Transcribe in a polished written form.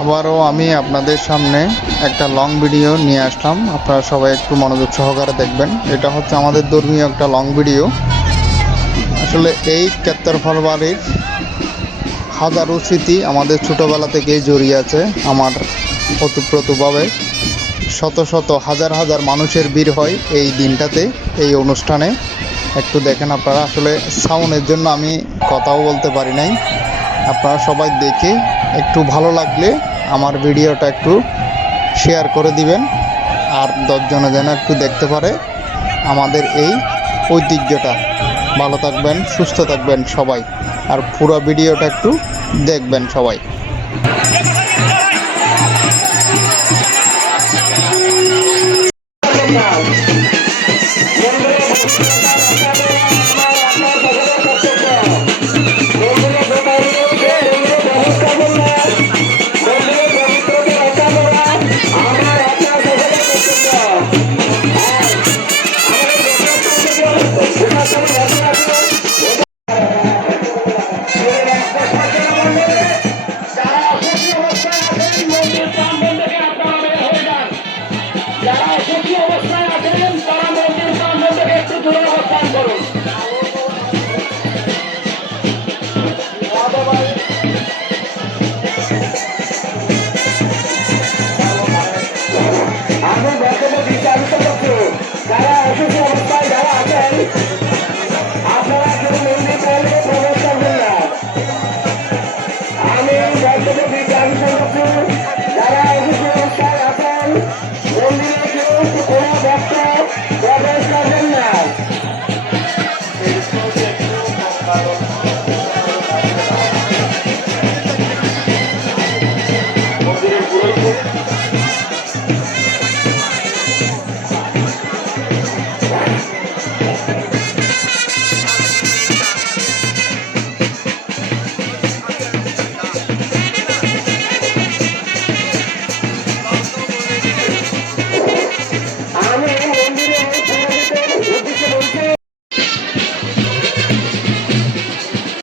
আবারও আমি আপনাদের সামনে একটা লং ভিডিও নিয়ে আসলাম। আপনারা সবাই একটু মনোযোগ সহকারে দেখবেন। এটা হচ্ছে আমাদের ধর্মীয় একটা লং ভিডিও। আসলে এই কেত্তরফল বাড়ির হাজারো স্মৃতি আমাদের ছোটোবেলা থেকেই জড়িয়ে আছে। আমার ওতপ্রোতভাবে শত শত হাজার হাজার মানুষের ভিড় হয় এই দিনটাতে, এই অনুষ্ঠানে। একটু দেখেন আপনারা। আসলে সাউন্ডের জন্য আমি কথাও বলতে পারি নাই। আপনারা সবাই দেখে একটু ভালো লাগলে আমার ভিডিওটা একটু শেয়ার করে দিবেন, আর 10 জনে যেন একটু দেখতে পারে আমাদের এই ঐতিহ্যটা। ভালো থাকবেন, সুস্থ থাকবেন সবাই, আর পুরো ভিডিওটা একটু দেখবেন সবাই। Yeah.